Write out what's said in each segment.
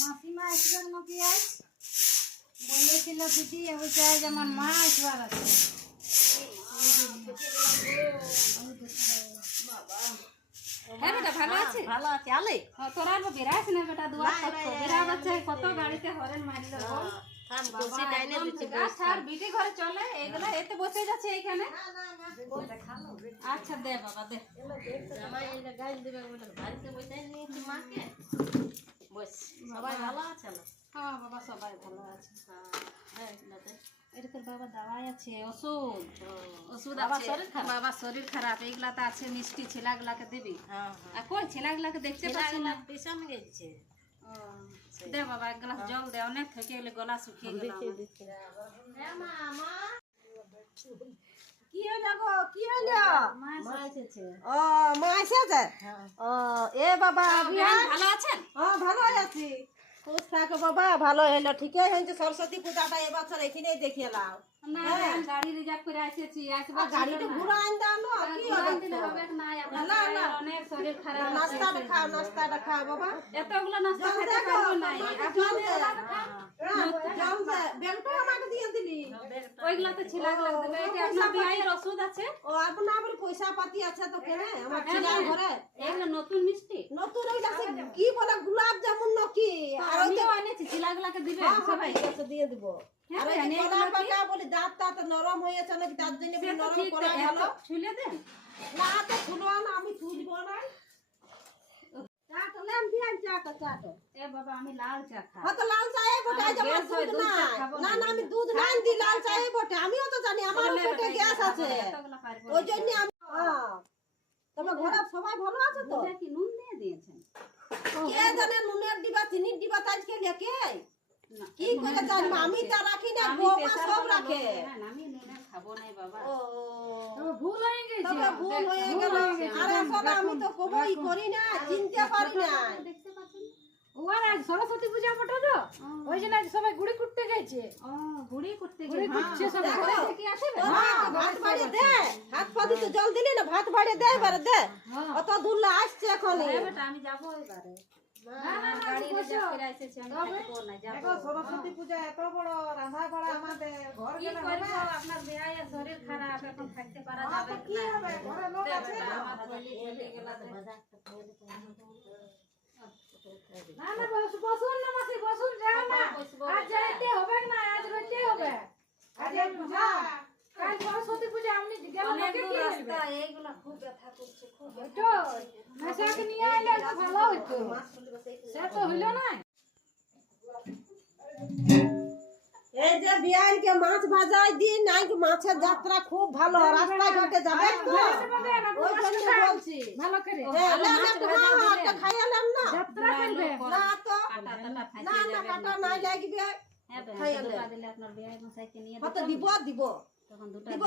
মাসিমা আসবেন নাকি আজ? বলেছিল দিদি হচ্ছে আজ আমার মা আসবার আছে। হ্যাঁ বেটা ভালো আছে? ভালো আছে আলে তোরা বেড়াস না বেটা দুয়ার বেড়া বাচ্চা কত গাড়িতে হরেন মারল বসে ডাইনে দিচ্ছি আর বিটি ঘরে চলে এইগুলা এতে বসে যাচ্ছে এইখানে। আচ্ছা দে বাবা দে জামাই এলে গাইল দিবে বলে বাড়িতে বসে নিয়েছি মাকে বস সবাই ভালো আছে না? হ্যাঁ বাবা সবাই ভালো আছে। হ্যাঁ এগুলাতে এটা তোর বাবা দাওয়াই আছে ওষুধ ওষুধ বাবার আছে শরীর খারাপ? বাবার শরীর খারাপ এইগুলা তো আছে মিষ্টি ছেলাগুলাকে দিবি। হ্যাঁ আর কই ছেলাগুলাকে দেখতে পাচ্ছি না। টিউশন গেছে দে বাবা এক গ্লাস জল দে অনেক থেকে গেলে গলা শুকিয়ে গেল হ্যাঁ মা মা কি হইলো গো কি হইলো? মা এসেছে ও মা এসেছে? ও এ বাবা বিহান ভালো আছেন? ভালো আছি। খুশ থাকো বাবা, ভালো হইলো। ঠিকই হয়েছে, সরস্বতী পূজাটা এবছর এখানেই দেখিয়ে লাও। না গাড়ি রিজার্ভ করে আসেছি আসবা গাড়িটা ঘুরা আন দাও না, কি হবে? হবে না আপনার না, না। অনেক শরীর খারাপ আছে। নাস্তাটা খাও বাবা। এতগুলো নাস্তা জল খেতে দেখো, পারবো না জল দে। জল দে, বেলটা আমাকে দিয়ে দিলি। ওইগুলা তো ছেলাগুলো দেবে। এটা আপনার বিয়ের ওষুধ আছে? ও আপনার আবার পয়সা পাতি আছে তো কেনে আমার ছেলের ঘরে? এগুলো নতুন মিষ্টি নতুন ওইটা সে কি বলে গোলাপ জামুন নাকি? আর ওই আমিও এনেছি ছেলাগুলাকে দিবে সবাই ঠিক আছে দিয়ে দিব। আর ওই যে কলা পাকা বলি দাঁত টাত নরম হয়েছে নাকি তার জন্য বলি নরম করা ভালো। ছুলে দেন না তো খুলবো না, আমি তুলবো না। চাটো লেম দিয়ান চাটো। এ বাবা আমি লাল চা খাই। হ্যাঁ তো লাল চায়ে বটে আজ আমার দুধ নাই। না না আমি দুধ নাই দি লাল চায়ে বটে। আমিও তো জানি আমার পেটে গ্যাস আছে। এতগুলা পারবো ওই জন্য আমি তোমার ঘরে সবাই ভালো আছে তো? কি নুন দিয়ে দিয়েছেন? কে জানে নুনের ডিবা চিনির ডিবা আজকে লেকে কি করে জানবো? আমি তা রাখি না, বৌমা সব রাখে। আমি নুন খাবো না বাবা। ও ভুল হয়ে গেছে। তবে ভুল হয়ে গেল। আর আসলে আমি তো কবই করি না, চিনতে পারি না। দেখতে পাচ্ছেন? ওর আজ সরস্বতী পূজা বটে তো ওই জন্য আজ সবাই গুড়ি করতে গেছে। ও ঘুড়ি করতে গুড়ি করছে সব দেখো, ঘরে থেকে আসে না? ভাত বাড়ি দে, হাত পা দিতে জল দিলি না, ভাত বাড়ি দে এবারে দে। অত দূর আসছে এখন। হ্যাঁ বেটা আমি যাবো এবারে। গাড়ি রিজার্ভ করে এসেছি আমি থাকবো না যাবো। সরস্বতী পূজা এত বড় রাধা বড় আমাদের ঘর কি করবো আপনার বিয়ের শরীর খারাপ এখন থাকতে পারা যাবে কি হবে? ঘরে লোক আছে না? আমার থলি থলি গেলাতে না না বসুন না মাসি বসুন যাও না। আজ যাইতে হবে না, আজ রইতে হবে। আজ পূজা কাল সরস্বতী পূজা আপনি গেল অনেক লোকে দূর কি রাস্তা করবে? এইগুলা খুব ব্যথা করছে খুব তো মেশাকে নিয়ে আইলে তো ভালো হইতো। সে তো হইলো না। এই যে বিয়ানকে মাছ ভাজাই দিন, নাই মাছের যাত্রা খুব ভালো, রাস্তায় ঘাটে যাবে তো ওই জন্য বলছি। ভালো করে একটা খাইয়ালাম না। যাত্রা করবে। না তো কাটা টাটা না ফাঁসে না যাবে কাটা নাই লাগবে। হ্যাঁ বেটা খাইয়ালে। দুটা দিলে আপনার বিয়ে মশাইকে নিয়ে হয়তো দিব দিব তখন দুটা দিব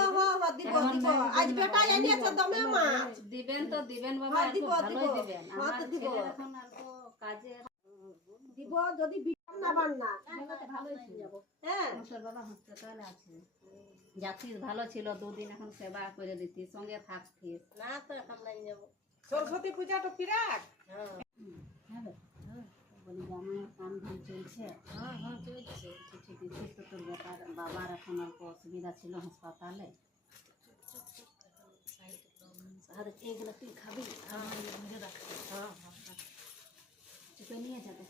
দিব আজ বেটা এনেছে দমে মাছ। দিবেন তো দিবেন বাবা হ্যাঁ, একটু দিব, ভালোই দিব। দিবেন হ্যাঁ, আমার তো দিব। ছেলে এখন আর তো কাজে দিব যদি বিকাম না বান্না। ভালোই ছিল হ্যাঁ মুসর বাবা হসপিটালে আছে যাচ্ছিস ভালো ছিল দুদিন এখন সেবা করে দিতি সঙ্গে থাকতিস না তো এখন নাই যাবো সরস্বতী পূজা তো পিরাক। হ্যাঁ বলি জামাই কাম ধাম চলছে হ্যাঁ চলছে চিঠি দিচ্ছিস তো তোর বেটার বাবার এখন অল্প অসুবিধা ছিল হাসপাতালে আর এইগুলো তুই খাবি তুই নিয়ে যাবে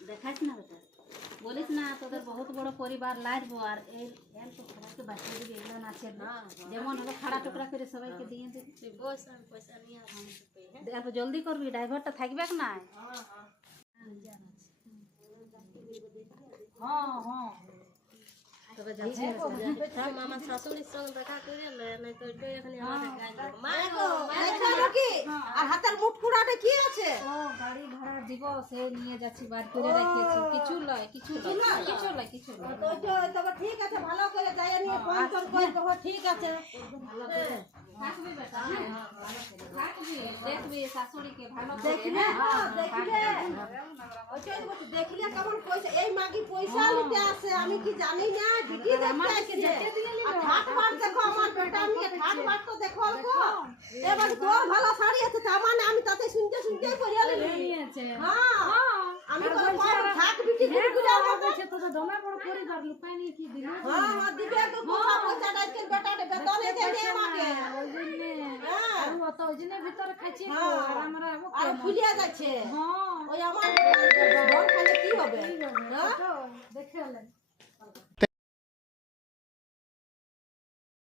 দেখাস না বেটা বলিস না তোদের বহুত বড় পরিবার লাগবো আর এই তো সবাইকে বাঁচিয়ে দিবি এগুলো আছে যেমন হবে খাড়া টুকরা করে সবাইকে দিয়ে দিবি তুই বস আমি পয়সা নিয়ে আসবো এত জলদি করবি ড্রাইভারটা থাকবে না তবে যাচ্ছি আমার শাশুড়ির সঙ্গে দেখা করে নাই তো এখানে আমাদের গাইল মা দেখো কি আর হাতের মুঠ কুড়াটা কি আছে? ও গাড়ি ভাড়া দিব সে নিয়ে যাচ্ছি বার করে রেখেছি কিছু লয় কিছু লয় তো তবে ঠিক আছে, ভালো করে যাই নিয়ে ফোন করে দেবো। ঠিক আছে ভালো করে থাকবি বেটা থাকবি দেখবি শাশুড়িকে ভালো করে দেখলে দেখলে ওইটাই বলছি, দেখলে কেমন পয়সা এই মাগি পয়সা নিতে আসে আমি কি জানি না। দিদি দেখতে আসছে আর ঠাট বার দেখো আমার বেটা নিয়ে ঠাট বার তো দেখো অল্প। এবার তোর ভালো শাড়ি আছে তার মানে আমি তাতে শুনতে শুনতেই পড়ে নিয়েছে হ্যাঁ হ্যাঁ আমি আর তো বলছে থাক বিটি হ্যাঁ তুমি গো, যাও আর বলছে তো দমে বড় পরিবার লুকাই নিয়ে কি দিল হ্যাঁ হ্যাঁ দিবে তো পয়সা পয়সা ডাইকে বেটাটা বেতনে দেনে আমাকে ওই জন্যে হ্যাঁ আর ও তো ওই জন্য ভিতরে খাইছি তো, হ্যাঁ। আর আমরা আর ফুলিয়া যাচ্ছে হ্যাঁ ওই আমার ঘর খালে কি হবে ঠিক হবে হ্যাঁ তো দেখে এলেন